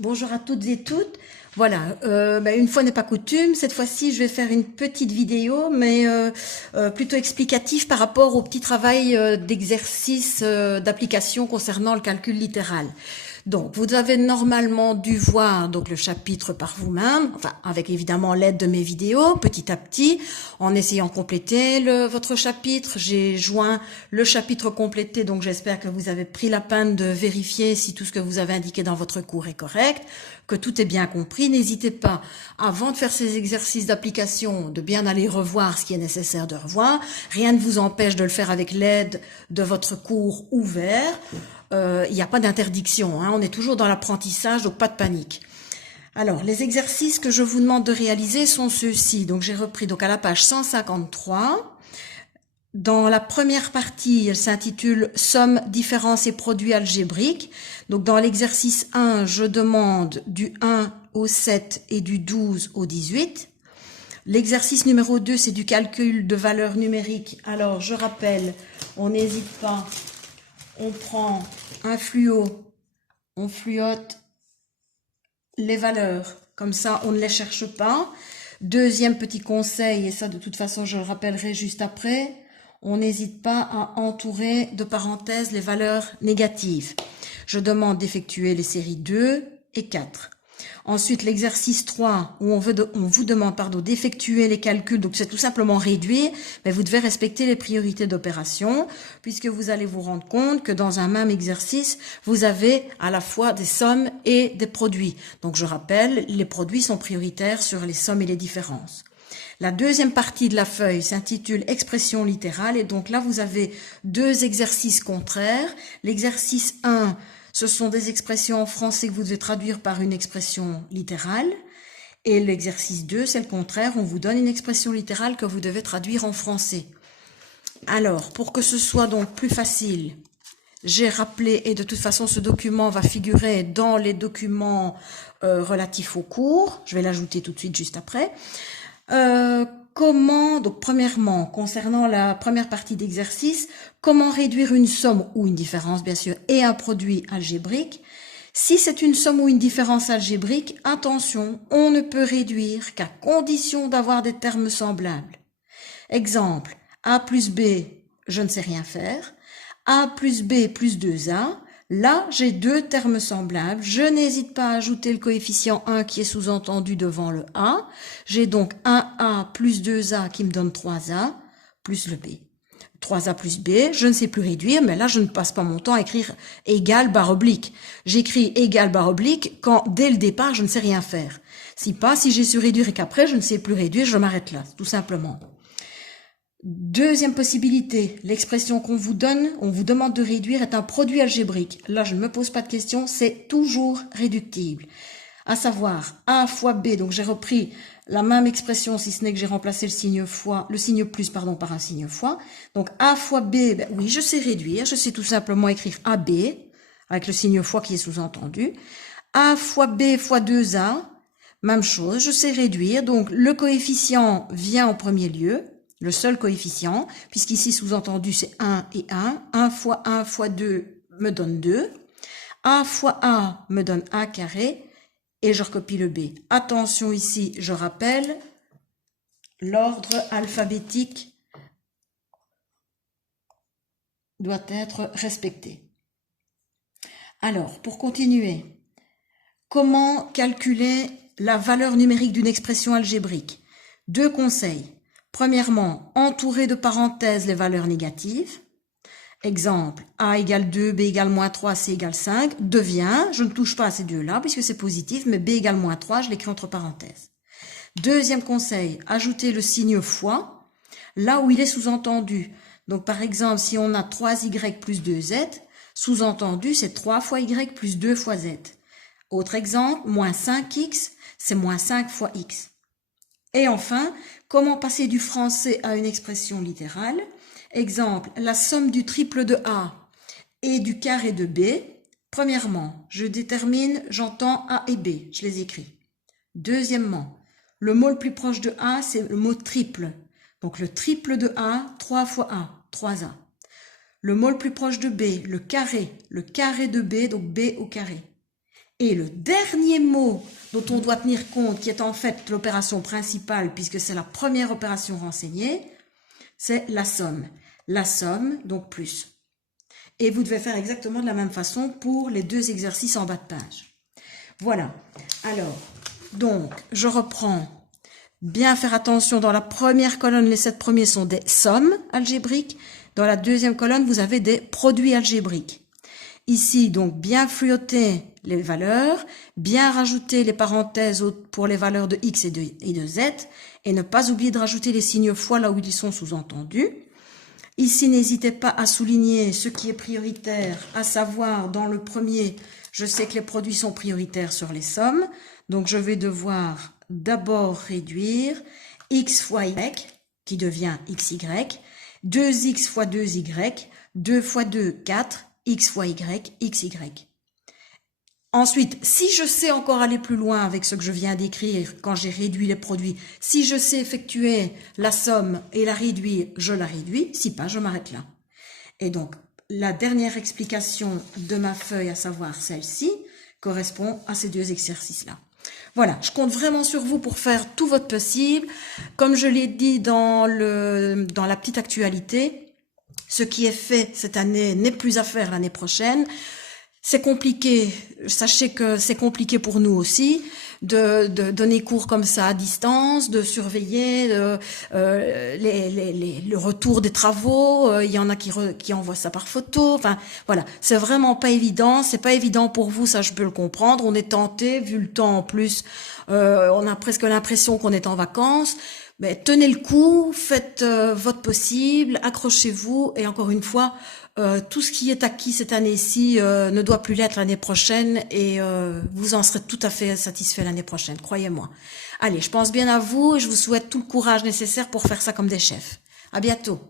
Bonjour à toutes et toutes. Voilà, une fois n'est pas coutume, cette fois-ci je vais faire une petite vidéo, mais plutôt explicative par rapport au petit travail d'exercice d'application concernant le calcul littéral. Donc, vous avez normalement dû voir donc le chapitre par vous-même, enfin avec évidemment l'aide de mes vidéos, petit à petit, en essayant de compléter votre chapitre. J'ai joint le chapitre complété, donc j'espère que vous avez pris la peine de vérifier si tout ce que vous avez indiqué dans votre cours est correct, que tout est bien compris. N'hésitez pas, avant de faire ces exercices d'application, de bien aller revoir ce qui est nécessaire de revoir. Rien ne vous empêche de le faire avec l'aide de votre cours ouvert. Il n'y a pas d'interdiction, hein, on est toujours dans l'apprentissage, donc pas de panique. Alors, les exercices que je vous demande de réaliser sont ceux-ci. Donc, j'ai repris donc à la page 153. Dans la première partie, elle s'intitule « Somme, différence et produits algébriques ». Donc, dans l'exercice 1, je demande du 1 au 7 et du 12 au 18. L'exercice numéro 2, c'est du calcul de valeurs numériques. Alors, je rappelle, on n'hésite pas, on prend un fluo, on fluote les valeurs, comme ça on ne les cherche pas. Deuxième petit conseil, et ça de toute façon je le rappellerai juste après, on n'hésite pas à entourer de parenthèses les valeurs négatives. Je demande d'effectuer les séries 2 et 4. Ensuite, l'exercice 3, où on vous demande d'effectuer les calculs, donc c'est tout simplement réduire, mais vous devez respecter les priorités d'opération, puisque vous allez vous rendre compte que dans un même exercice, vous avez à la fois des sommes et des produits. Donc je rappelle, les produits sont prioritaires sur les sommes et les différences. La deuxième partie de la feuille s'intitule expression littérale, et donc là vous avez deux exercices contraires. L'exercice 1, ce sont des expressions en français que vous devez traduire par une expression littérale. Et l'exercice 2, c'est le contraire, on vous donne une expression littérale que vous devez traduire en français. Alors, pour que ce soit donc plus facile, j'ai rappelé, et de toute façon ce document va figurer dans les documents relatifs au cours, je vais l'ajouter tout de suite juste après. Comment, donc premièrement, concernant la première partie d'exercice, comment réduire une somme ou une différence, bien sûr, et un produit algébrique. Si c'est une somme ou une différence algébrique, attention, on ne peut réduire qu'à condition d'avoir des termes semblables. Exemple, A plus B, je ne sais rien faire. A plus B plus 2A. Là, j'ai deux termes semblables. Je n'hésite pas à ajouter le coefficient 1 qui est sous-entendu devant le A. J'ai donc 1A plus 2A qui me donne 3A plus le B. 3A plus B, je ne sais plus réduire, mais là, je ne passe pas mon temps à écrire égal barre oblique. J'écris égal barre oblique quand, dès le départ, je ne sais rien faire. Si j'ai su réduire et qu'après, je ne sais plus réduire, je m'arrête là, tout simplement. Deuxième possibilité, l'expression qu'on vous donne, on vous demande de réduire, est un produit algébrique. Là, je ne me pose pas de questions, c'est toujours réductible. À savoir, A fois B, donc j'ai repris la même expression, si ce n'est que j'ai remplacé le signe plus, par un signe fois. Donc A fois B, oui, je sais réduire, je sais tout simplement écrire AB, avec le signe fois qui est sous-entendu. A fois B fois 2A, même chose, je sais réduire, donc le coefficient vient en premier lieu, le seul coefficient, puisqu'ici sous-entendu c'est 1 et 1. 1 fois 2 me donne 2. A fois A me donne A carré. Et je recopie le B. Attention ici, je rappelle, l'ordre alphabétique doit être respecté. Alors, pour continuer, comment calculer la valeur numérique d'une expression algébrique? Deux conseils. Premièrement, entourer de parenthèses les valeurs négatives. Exemple, A égale 2, B égale moins 3, C égale 5, devient, je ne touche pas à ces deux-là puisque c'est positif, mais B égale moins 3, je l'écris entre parenthèses. Deuxième conseil, ajouter le signe fois là où il est sous-entendu. Donc par exemple, si on a 3y plus 2z, sous-entendu c'est 3 fois y plus 2 fois z. Autre exemple, moins 5x, c'est moins 5 fois x. Et enfin, comment passer du français à une expression littérale? Exemple, la somme du triple de A et du carré de B. Premièrement, je détermine, j'entends A et B, je les écris. Deuxièmement, le mot le plus proche de A, c'est le mot triple. Donc le triple de A, 3 fois A, 3A. Le mot le plus proche de B, le carré de B, donc B au carré. Et le dernier mot dont on doit tenir compte, qui est en fait l'opération principale, puisque c'est la première opération renseignée, c'est la somme. La somme, donc plus. Et vous devez faire exactement de la même façon pour les 2 exercices en bas de page. Voilà. Alors, donc, je reprends. Bien faire attention, dans la première colonne, les 7 premiers sont des sommes algébriques. Dans la deuxième colonne, vous avez des produits algébriques. Ici, donc, bien fluoter les valeurs, bien rajouter les parenthèses pour les valeurs de x et de z, et ne pas oublier de rajouter les signes fois là où ils sont sous-entendus. Ici, n'hésitez pas à souligner ce qui est prioritaire, à savoir, dans le premier, je sais que les produits sont prioritaires sur les sommes, donc je vais devoir d'abord réduire x fois y, qui devient xy, 2x fois 2y, 2 fois 2, 4, x fois y, xy. Ensuite, si je sais encore aller plus loin avec ce que je viens d'écrire quand j'ai réduit les produits, si je sais effectuer la somme et la réduire, je la réduis, si pas, je m'arrête là. Et donc, la dernière explication de ma feuille, à savoir celle-ci, correspond à ces 2 exercices-là. Voilà, je compte vraiment sur vous pour faire tout votre possible. Comme je l'ai dit dans la petite actualité, ce qui est fait cette année n'est plus à faire l'année prochaine. C'est compliqué, sachez que c'est compliqué pour nous aussi de donner cours comme ça à distance, de surveiller le retour des travaux. Il y en a qui envoient ça par photo. Enfin, voilà, c'est vraiment pas évident. C'est pas évident pour vous, ça je peux le comprendre. On est tenté, vu le temps en plus, on a presque l'impression qu'on est en vacances. Mais tenez le coup, faites votre possible, accrochez-vous et encore une fois, tout ce qui est acquis cette année-ci ne doit plus l'être l'année prochaine et vous en serez tout à fait satisfait l'année prochaine, croyez-moi. Allez, je pense bien à vous et je vous souhaite tout le courage nécessaire pour faire ça comme des chefs. À bientôt.